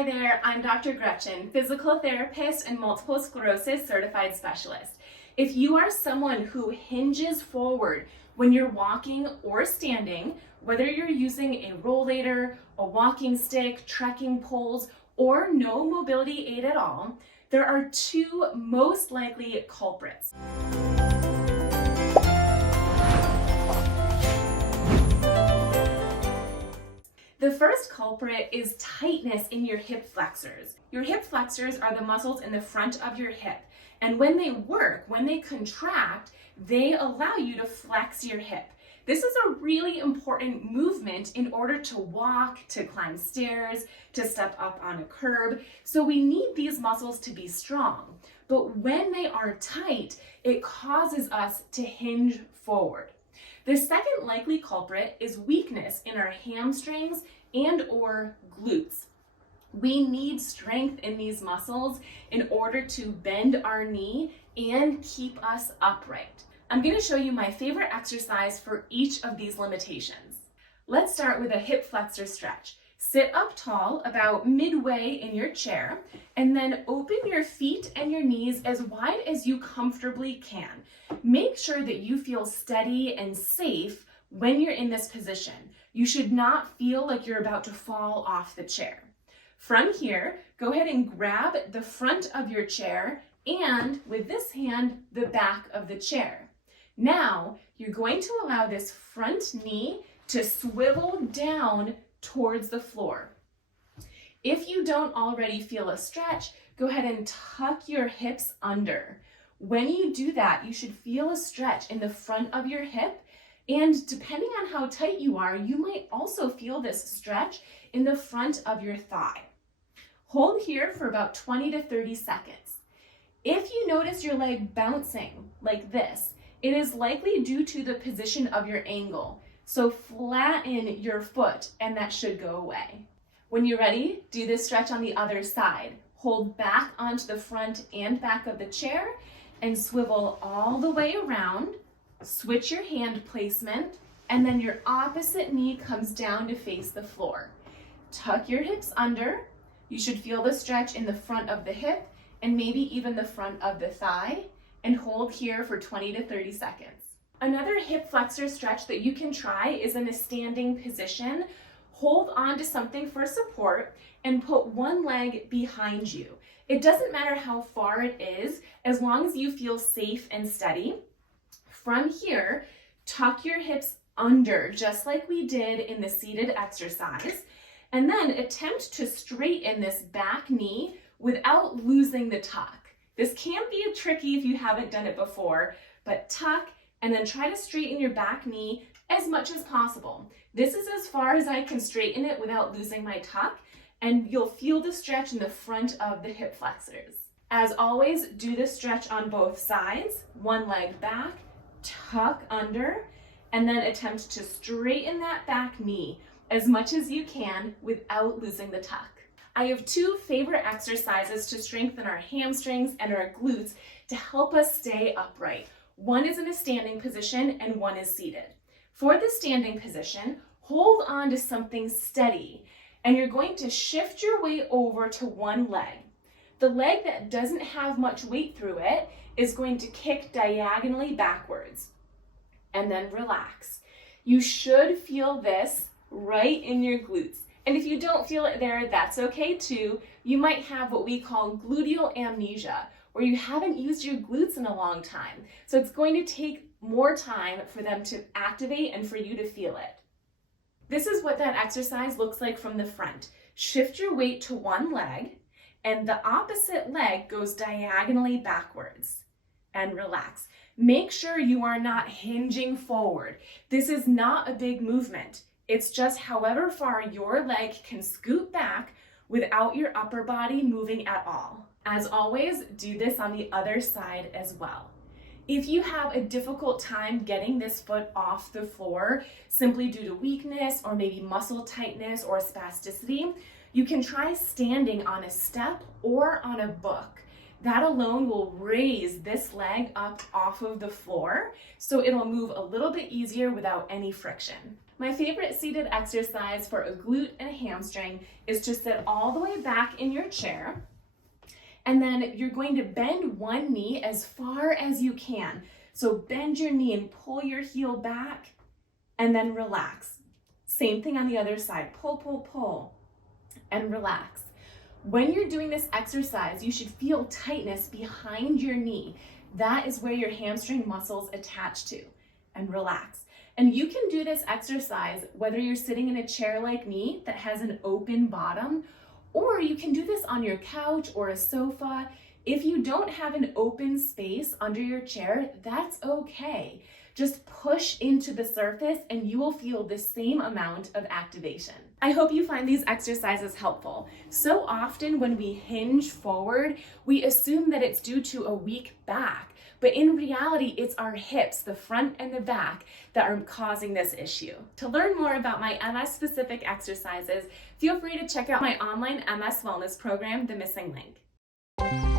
Hi there, I'm Dr. Gretchen, physical therapist and multiple sclerosis certified specialist. If you are someone who hinges forward when you're walking or standing, whether you're using a rollator, a walking stick, trekking poles, or no mobility aid at all, there are two most likely culprits. The first culprit is tightness in your hip flexors. Your hip flexors are the muscles in the front of your hip, and when they work, when they contract, they allow you to flex your hip. This is a really important movement in order to walk, to climb stairs, to step up on a curb. So we need these muscles to be strong. But when they are tight, it causes us to hinge forward. The second likely culprit is weakness in our hamstrings and or glutes. We need strength in these muscles in order to bend our knee and keep us upright. I'm going to show you my favorite exercise for each of these limitations. Let's start with a hip flexor stretch. Sit up tall about midway in your chair and then open your feet and your knees as wide as you comfortably can. Make sure that you feel steady and safe when you're in this position. You should not feel like you're about to fall off the chair. From here, go ahead and grab the front of your chair and with this hand, the back of the chair. Now, you're going to allow this front knee to swivel down towards the floor. If you don't already feel a stretch, go ahead and tuck your hips under. When you do that, you should feel a stretch in the front of your hip, and depending on how tight you are, you might also feel this stretch in the front of your thigh. Hold here for about 20 to 30 seconds. If you notice your leg bouncing like this, it is likely due to the position of your ankle. So flatten your foot and that should go away. When you're ready, do this stretch on the other side. Hold back onto the front and back of the chair and swivel all the way around. Switch your hand placement and then your opposite knee comes down to face the floor. Tuck your hips under. You should feel the stretch in the front of the hip and maybe even the front of the thigh, and hold here for 20 to 30 seconds. Another hip flexor stretch that you can try is in a standing position. Hold on to something for support and put one leg behind you. It doesn't matter how far it is, as long as you feel safe and steady. From here, tuck your hips under, just like we did in the seated exercise, and then attempt to straighten this back knee without losing the tuck. This can be tricky if you haven't done it before, but tuck and then try to straighten your back knee as much as possible. This is as far as I can straighten it without losing my tuck, and you'll feel the stretch in the front of the hip flexors. As always, do this stretch on both sides, one leg back, tuck under, and then attempt to straighten that back knee as much as you can without losing the tuck. I have two favorite exercises to strengthen our hamstrings and our glutes to help us stay upright. One is in a standing position and one is seated. For the standing position, hold on to something steady and you're going to shift your weight over to one leg. The leg that doesn't have much weight through it is going to kick diagonally backwards and then relax. You should feel this right in your glutes. And if you don't feel it there, that's okay too. You might have what we call gluteal amnesia, where you haven't used your glutes in a long time. So it's going to take more time for them to activate and for you to feel it. This is what that exercise looks like from the front. Shift your weight to one leg and the opposite leg goes diagonally backwards and relax. Make sure you are not hinging forward. This is not a big movement. It's just however far your leg can scoot back without your upper body moving at all. As always, do this on the other side as well. If you have a difficult time getting this foot off the floor simply due to weakness or maybe muscle tightness or spasticity, you can try standing on a step or on a book. That alone will raise this leg up off of the floor, so it'll move a little bit easier without any friction. My favorite seated exercise for a glute and a hamstring is to sit all the way back in your chair, and then you're going to bend one knee as far as you can. So bend your knee and pull your heel back, and then relax. Same thing on the other side. Pull, pull, pull, and relax. When you're doing this exercise, you should feel tightness behind your knee. That is where your hamstring muscles attach to, and relax. And you can do this exercise whether you're sitting in a chair like me that has an open bottom, or you can do this on your couch or a sofa. If you don't have an open space under your chair, that's okay. Just push into the surface and you will feel the same amount of activation. I hope you find these exercises helpful. So often when we hinge forward, we assume that it's due to a weak back, but in reality, it's our hips, the front and the back, that are causing this issue. To learn more about my MS-specific exercises, feel free to check out my online MS wellness program, The Missing Link.